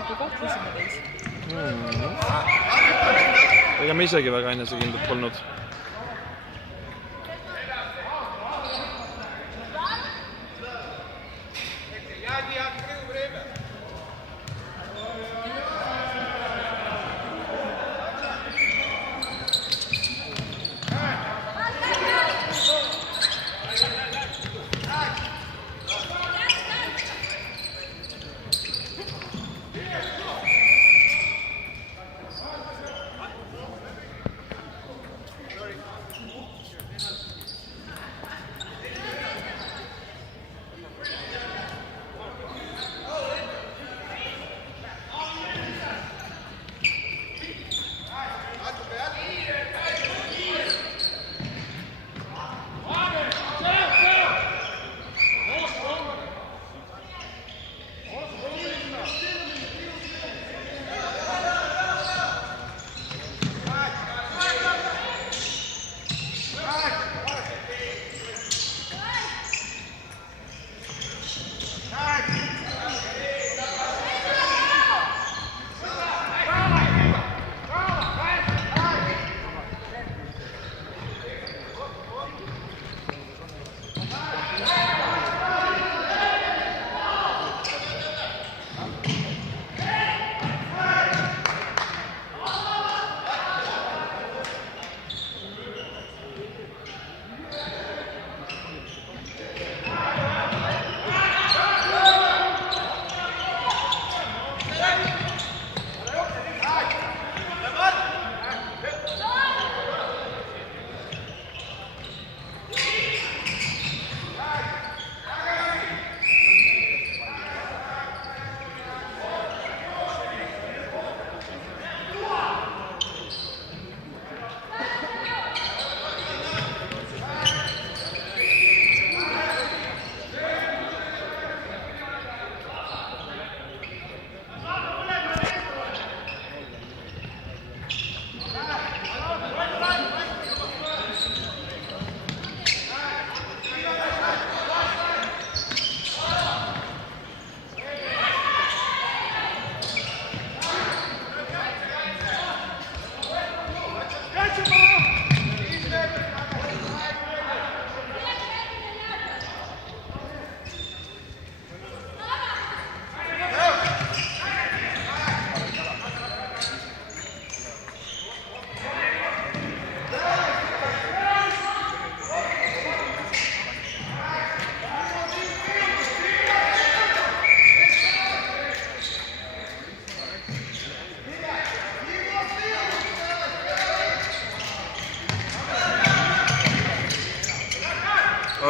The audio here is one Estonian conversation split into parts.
nagu kahtlesime teis. Ega me isegi väga enesekindlad polnud.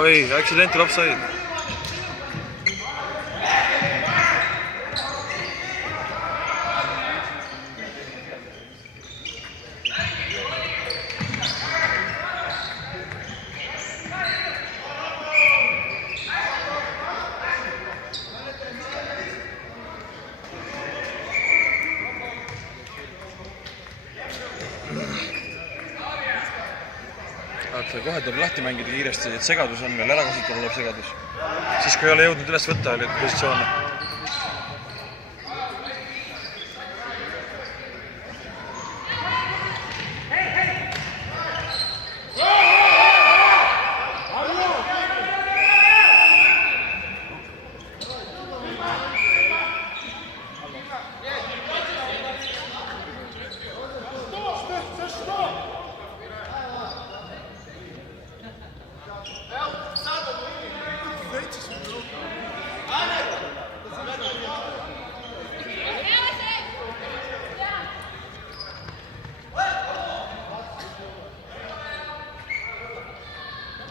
Oi, accidental offside. Kohe tuleb lahti mängida kiiresti, et segadus on veel ära kasutada olev segadus. Siis kui ei ole jõudnud üles võtta, oli positsioone.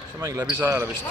See mäng läbi sajale vist.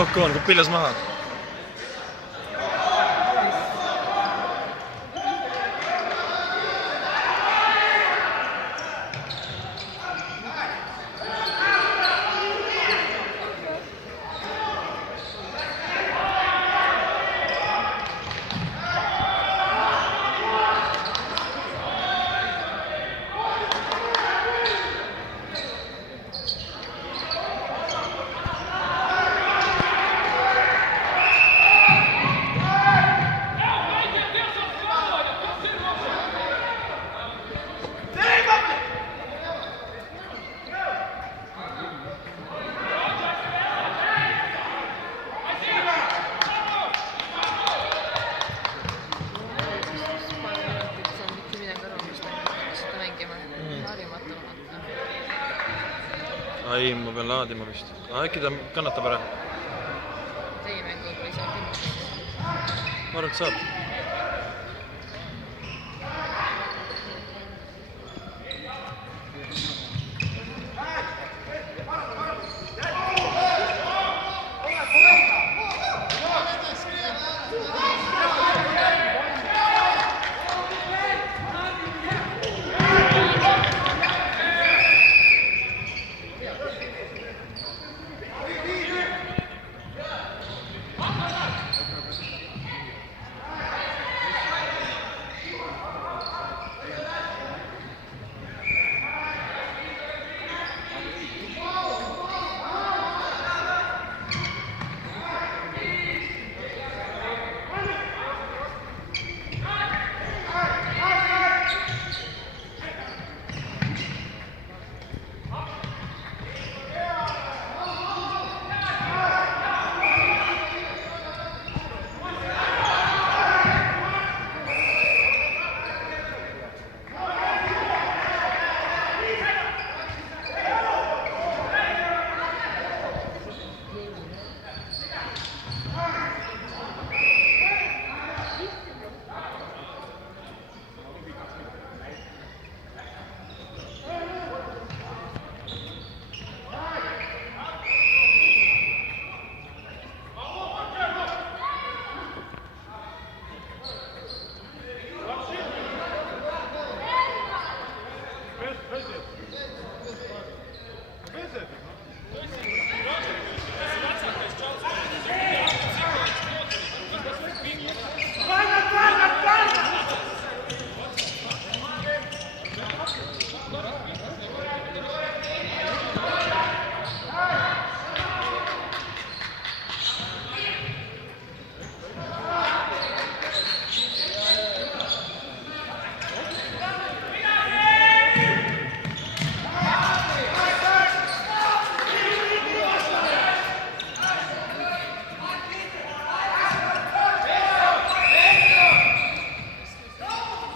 Nokku on, kui pilles maha. Ai, ma pean laadima vist. Äkki ta kannatab ära? Teie mängu tuli saab kindlasti. Ma arvan, et saab.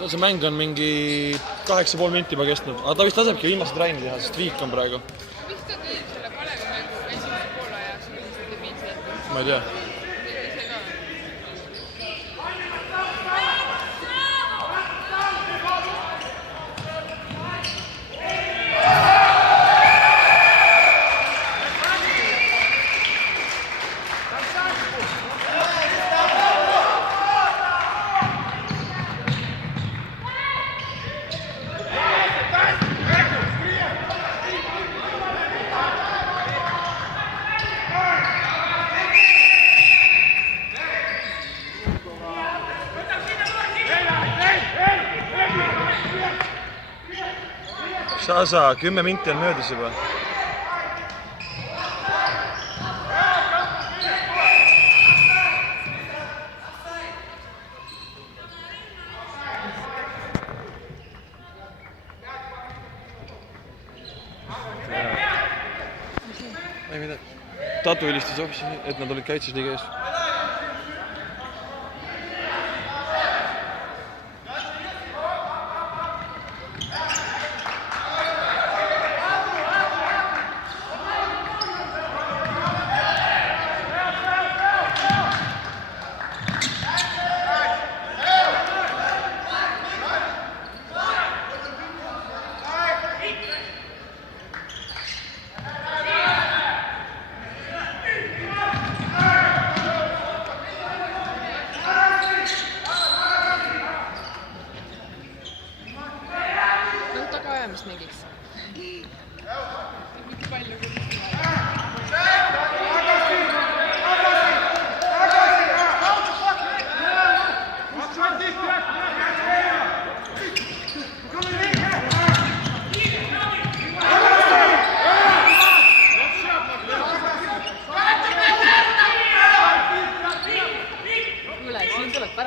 See mäng on mingi 8,5 minti juba kestnud, aga ta vist lasebki viimase traini teha, sest viik on praegu. Miks ta teeb selle Kalevi mängu esimese poole ajaks, kui ta teeb viimselt? Ma ei tea. Sasa, 10 minti on möödas juba. Ei midagi. Tatu helistas hoopis, et nad olid kaitsesliiga ees.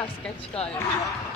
hea sketš ka ju .